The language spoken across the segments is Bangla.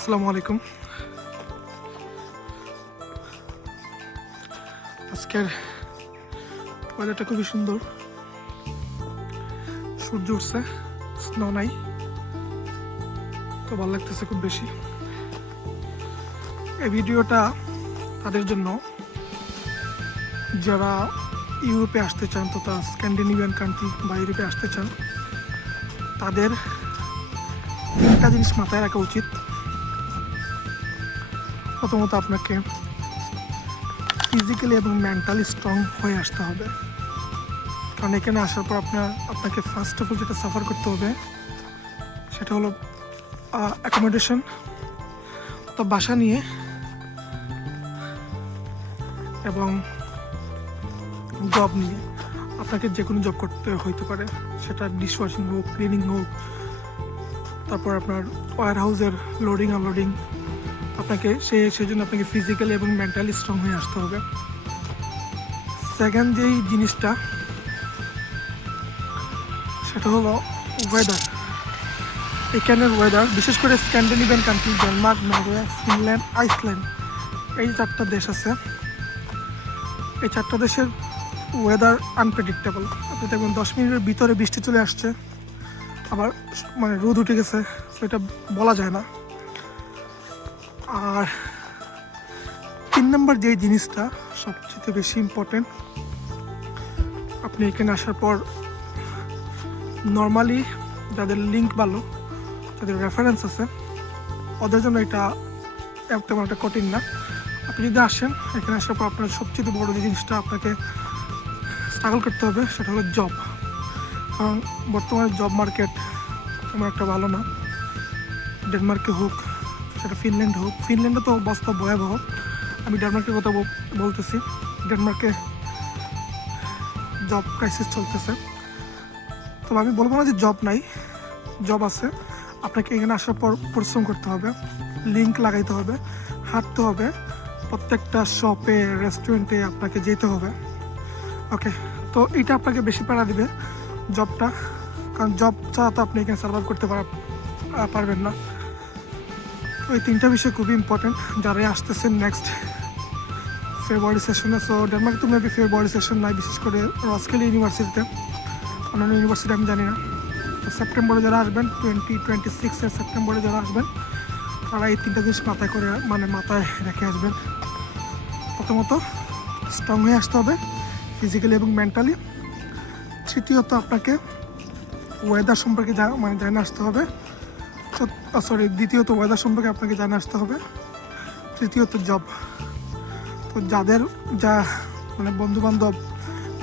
আসসালামু আলাইকুম। আজকের ওয়েদারটা খুবই সুন্দর, সূর্য উঠছে, স্নো নাই, তো ভালো লাগতেছে খুব বেশি। এই ভিডিওটা তাদের জন্য যারা ইউরোপে আসতে চান, তথা স্ক্যান্ডিনেভিয়ান কান্ট্রি বা ইউরোপে আসতে চান, তাদের তিনটা জিনিস মাথায় রাখা উচিত। প্রথমত আপনাকে ফিজিক্যালি এবং মেন্টালি স্ট্রং হয়ে আসতে হবে, কারণ এখানে আসার পর আপনাকে ফার্স্ট অফ অল যেটা সাফার করতে হবে সেটা হলো অ্যাকোমোডেশন, তো বাসা নিয়ে, এবং জব নিয়ে। আপনাকে যে কোনো জব করতে হইতে পারে, সেটা ডিশ ওয়াশিং হোক, ক্লিনিং হোক, তারপর আপনার ওয়্যার হাউসের লোডিং আনলোডিং। আপনাকে সেজন্য আপনাকে ফিজিক্যালি এবং মেন্টালি স্ট্রং হয়ে আসতে হবে। সেকেন্ড যেই জিনিসটা সেটা হলো ওয়েদার। এখানের ওয়েদার, বিশেষ করে Scandinavian country, Denmark, Norway, Finland, Iceland, এই চারটা দেশ আছে। এই চারটা দেশের ওয়েদার আনপ্রেডিক্টেবল। আপনি দেখবেন 10 মিনিটের ভিতরে বৃষ্টি চলে আসছে, আবার মানে রোদ উঠে গেছে, তো এটা বলা যায় না। আর 3 নম্বর যেই জিনিসটা সবচেয়ে বেশি ইম্পর্টেন্ট, আপনি এখানে আসার পর নর্মালি যাদের লিঙ্ক ভালো, যাদের রেফারেন্স আছে, ওদের জন্য এটা তেমন একটা কঠিন না। আপনি যদি আসেন, এখানে আসার পর আপনার সবচেয়ে বড় যে জিনিসটা আপনাকে স্ট্রাগল করতে হবে সেটা হলো জব। কারণ বর্তমানে জব মার্কেট তেমন একটা ভালো না। ডেনমার্কে হোক, সেটা ফিনল্যান্ড হোক, ফিনল্যান্ডে তো অবস্থা ভয়াবহ। আমি ডেনমার্কের কথা বলতেছি। ডেনমার্কে জব ক্রাইসিস চলতেছে। তবে আমি বলবো না যে জব নাই, জব আছে। আপনাকে এখানে আসার পর পরিশ্রম করতে হবে, লিঙ্ক লাগাইতে হবে, হাঁটতে হবে, প্রত্যেকটা শপে, রেস্টুরেন্টে আপনাকে যেতে হবে। ওকে, তো এটা আপনাকে বেশি প্যারা দিবে জবটা, কারণ জব ছাড়া তো আপনি এখানে সার্ভাইভ করতে পারবেন না। ওই তিনটা বিষয় খুবই ইম্পর্টেন্ট যারাই আসতেছেন নেক্সট ফেব্রুয়ারি সেশনে। সো ডেনমার্কে তো মেবি ফেব্রুয়ারি সেশন নাই, বিশেষ করে রস্কেলি ইউনিভার্সিটিতে। অন্যান্য ইউনিভার্সিটি আমি জানি না। তো সেপ্টেম্বরে যারা আসবেন, 2026 সেপ্টেম্বরে যারা আসবেন, তারা এই তিনটা জিনিস মাথায় রেখে আসবেন। প্রথমত স্ট্রং হয়ে আসতে হবে ফিজিক্যালি এবং মেন্টালি। তৃতীয়ত আপনাকে ওয়েদার সম্পর্কে জানা আসতে হবে। দ্বিতীয়ত ওয়েদার সম্পর্কে আপনাকে জানা আসতে হবে। তৃতীয়ত জব। তো যাদের বন্ধুবান্ধব,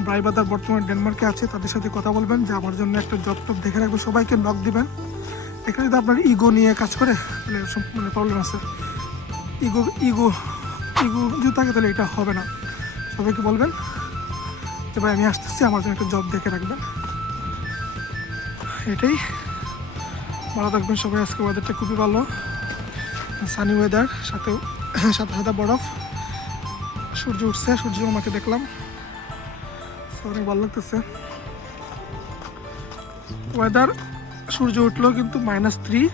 ভাই বাদার বর্তমানে ডেনমার্কে আছে, তাদের সাথে কথা বলবেন যে আমার জন্য একটা জব টব দেখে রাখবেন। সবাইকে নক দিবেন। এখানে যদি আপনার ইগো নিয়ে কাজ করে তাহলে প্রবলেম আছে। ইগো যদি থাকে তাহলে এটা হবে না। সবাইকে বলবেন যে ভাই আমি আসতেছি, আমার জন্য একটা জব দেখে রাখবেন। এটাই। ভালো থাকবেন সবাই। আজকে ওয়েদারটা খুবই ভালো, সানি ওয়েদার, সাথে সাথে বরফ, সূর্য উঠছে, সূর্য আমাকে দেখলাম, অনেক ভালো লাগতেছে ওয়েদার। সূর্য উঠলো কিন্তু -3,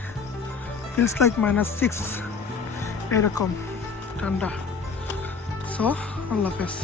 ফিলস লাইক -6, এরকম ঠান্ডা। সো আল্লাহ হাফেজ।